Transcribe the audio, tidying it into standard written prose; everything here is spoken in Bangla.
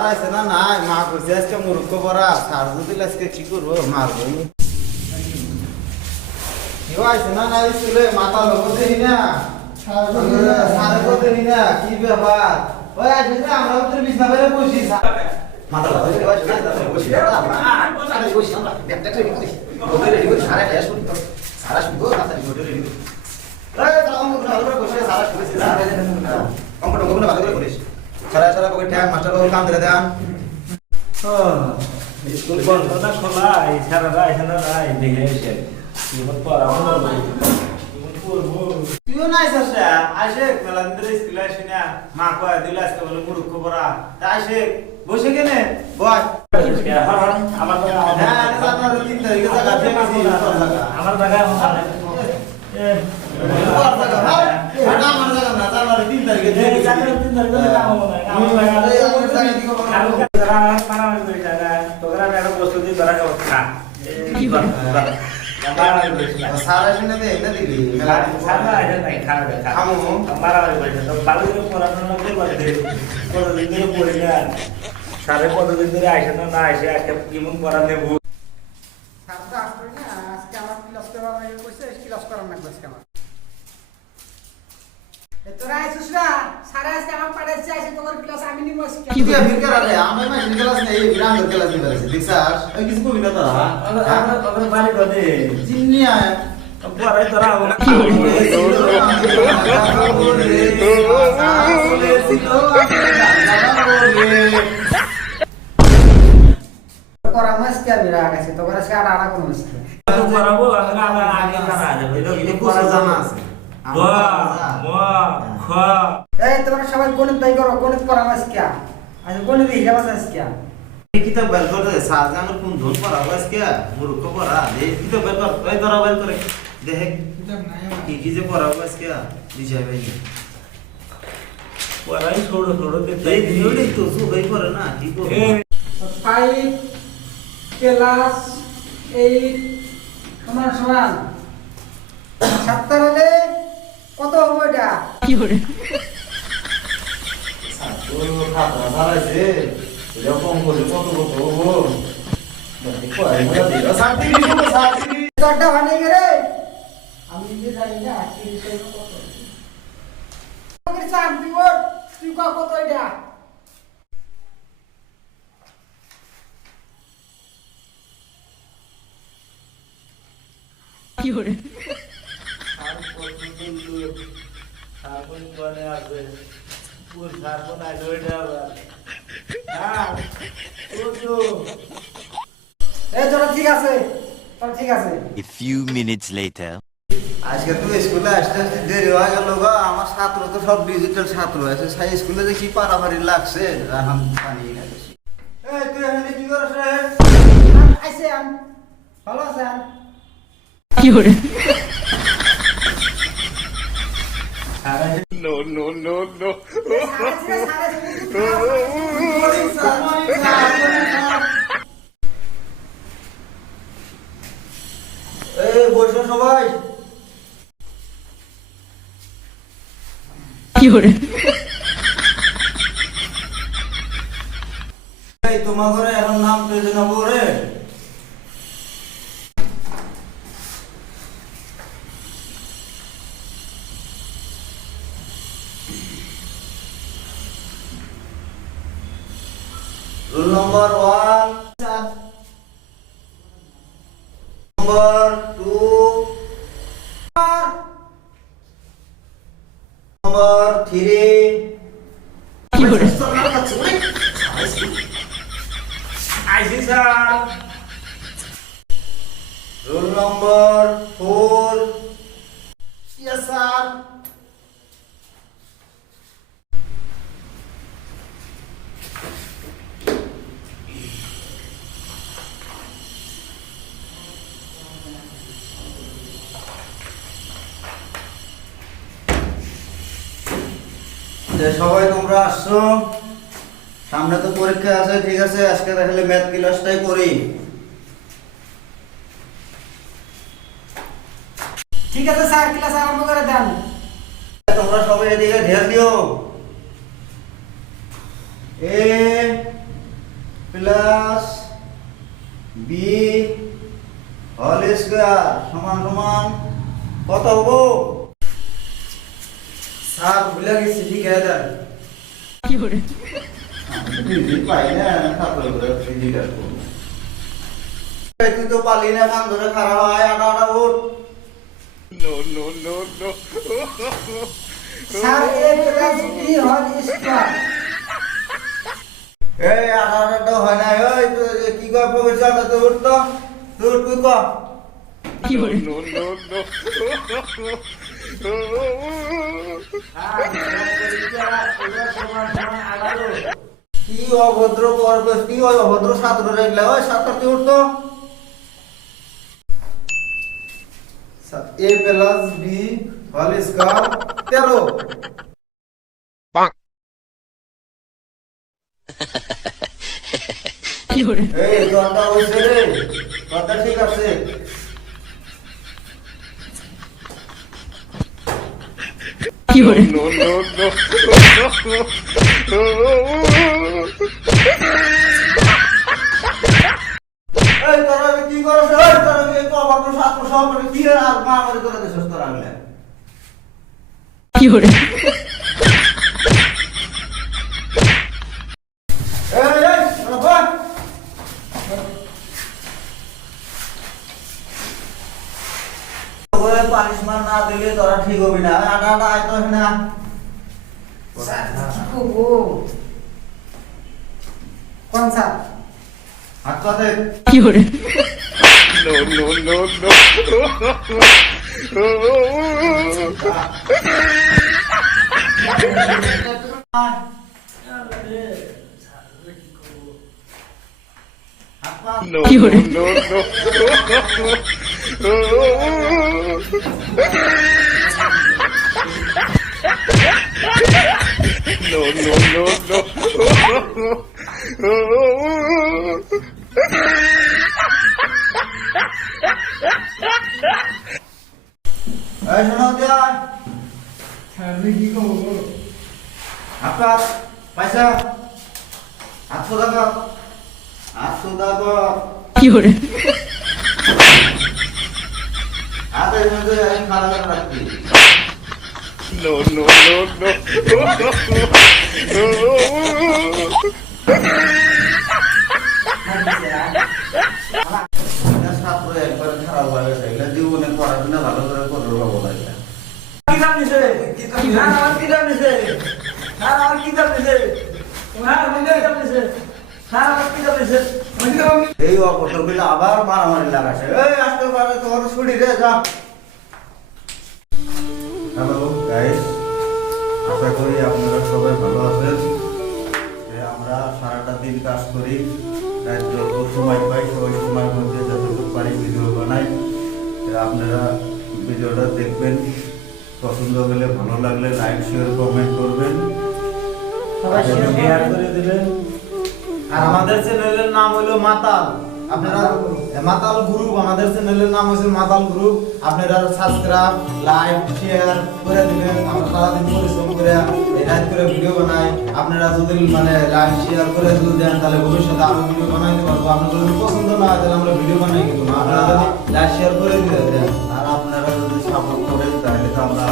স্যার আছে না নাই মা কইছে আজকে মুরুক্ষ পড়া স্যার যদি আজকে কি করবো মারবো কেউ আছে না নাই স্কুলে মাথা লোক দেই না স্যার দেই না কি ব্যাপার ওই আসবে না আমরা উত্তর বিছনা বেড়ে বসি মাথা লোক দেই বসি বসি আমরা ব্যাগটা রেডি করি ওদের রেডি করি সারা শেষ করি সারা শুনবো তাড়াতাড়ি ওদের রেডি করি এই তো আমরা ভালো করে বসে সারা শুনেছি অঙ্কটা ভালো করে করিস সারা সারা পকেট ট্যাগ মাস্টার বাবু কাম দিলে দেন স্কুল বন্ধ না খোলা এই সারারা এখানে নাই দেখে এসে জীবন পড়াবো তুইও নাই সস্তা আসে মেলা দিন ধরে স্কুলে আসি না মা কয় দিল আজকে বলে মুরুক্ষ পড়া আসে বসে কেনে বয় আমার হ্যাঁ জানার 3 তারিখে জায়গা দেখেছি আমার জায়গায় সাড়ে 15 দিন ধরে আইসে না আইসে একটা কেমন করা নেব তোরা আইছিস না সারা আজকে আমার পাড়ায় আইছে তোমার ক্লাস আমি নিব আজকে কি দিয়ে ভিড় করে আমি মাইন ক্লাস নেই বিরাম ক্লাস নিতে পারছি দেখছাস ওই কিছু কবি না তোরা আমরা বাড়ি করে জিন্নি আয় পরে তোরা করা মাস কে আমি রাখাছি তোমার আজকে আর আড়া কোন মাস পড়াবো আমরা আগে জানা যাবে এটা পড়া জানা আছে এই তোমরা সবাই গণিত বাই করো গণিত করা মাস কে আচ্ছা গণিত হিসাব আছে আজকে এই কিতাব বের করে সাজানোর কোন ধন পড়া আজকে মূর্খ পড়া এই কিতাব বের কর এই ধরা বের করে দেখে কি যে পড়া আজকে দিশা ভাই পড়াই ছোট ছোট এই ভিডিওটাই তো সবাই করে না কি করব 5 ক্লাস 8 সমান সমান 70 হলে কত হবে এটা কি করে ছাত্র খাতা ধরাইছে এরকম করে কত কত হবো দেখো এই মজা দিলা সার্টিফিকেট তোরটা ভালো করে আমি যে জানি না কি বিষয় কত তোকে চাপ দিব তুই কত এটা কি করে সাবন বলে আসবে পুর সাবন আসবে এটা হ্যাঁ ও তো এই তোরা ঠিক আছে তোর ঠিক আছে A few minutes later. আজকে তো স্কুলে আসতে আসতে দেরি হয়ে গেল গো আমার ছাত্র তো সব ডিজিটাল ছাত্র আছে সাই স্কুলে যে কি পারাপারি লাগছে রাহান পানি গেছে এই তুই এখানে কি করছ রে আইছে আম ভালো আছেন কি করে এই বসো সবাই কি করে এই তোমার ঘরে এখন নাম পেয়ে না পড়ে রোল নম্বর 1 নম্বর 2 নম্বর 3 কি করে আইসি sir roll number 4 yes sir সবাই তোমরা আসছো সামনে তো পরীক্ষা আছে ঠিক আছে আজকে তাহলে ম্যাথ ক্লাসটাই করি ঠিক আছে স্যার ক্লাস আরম্ভ করে দেন তোমরা সবাই এদিকে ধ্যান দিও এ প্লাস বি হোল স্কয়ার সমান সমান কত হবো? স্যার ভুলে গেছি, লিখে দেন। Fiore, বিজি পাই না, তারপরে বিজি কাটবো। তুই তো পালি না, কান ধরে খারাপ হয়, আটা আটা উঠ। স্যার এ প্লাস বি হোল স্কয়ার। এই আটা আটা হয় না, ওই কি কয় প্রফেসর, তুই উঠ তো, তুই ক। Fiore, কি অভদ্র করবে, কি ওই অভদ্র ছাত্র রেখলে, ওই ছাত্র তুই উঠতো। A plus B whole square 13। Fiore, এই দরটা হইছে রে, দরটা ঠিক আছে। Fiore, এই তোরা কি করছ, এই তোরা কি একটু অভদ্র ছাত্র সহকারে কি আর মারামারি করে দেছস তোরা মিলে? Fiore, এই তোরা বল। ওরে পানিশমেন্ট না দিলে তোরা ঠিক হবি না, আটা আটা আয় তো না। ও কোন স্যার? হাত পাতে। Fiore, হাত পা। Fiore, এই শোনো দিয়া, স্যার কি করবো? হাত পা, পয়সা, হাত সোজা কর, হাত সোজা কর। Fiore, হাত এই মধ্যে খাড়া করে রাখবি। এটা ছাত্র একবার খারাপ হয়ে গেছে, এগুলা জীবনে পড়াশোনা ভালো করে করবে বাবা লাগে। কিতাব নিছে আমার কিতাব নিছে আমার কিতাব নিছে কিতাব নিছে আমার কিতাব নিছে এই অপটগুলো আবার মারামারি লাগাছে। এই আজকে বারে তোর ছুটি রে যা। হ্যালো গাইস, আশা করি আপনারা সবাই ভালো আছেন। আমরা সারাটা দিন কাজ করি, যত সময় পাই ওই সময়ের মধ্যে যতটুকু পারি ভিডিও বানাই। আপনারা ভিডিওটা দেখবেন, পছন্দ হলে ভালো লাগলে লাইক শেয়ার কমেন্ট করবেন, সবাই শেয়ার করে দিবেন। আর আমাদের চ্যানেলের নাম হলো মাতাল। আপনারা মাতাল গ্রুপ, আমাদের চ্যানেলের নাম হচ্ছে মাতাল গ্রুপ। আপনারা সাবস্ক্রাইব লাইক শেয়ার করে দিবেন। আমরা সারাদিন পরিশ্রম করে রাত করে ভিডিও বানাই। আপনারা যদি মানে লাইক শেয়ার করে যদি দেন তাহলে ভবিষ্যতে আরো ভিডিও বানাইতে পারবো। আপনাদের যদি পছন্দ না হয় তাহলে আমরা ভিডিও বানাই কিন্তু না, আপনারা যদি লাইক শেয়ার করে দেন আর আপনারা যদি সাপোর্ট করেন তাহলে তো আমরা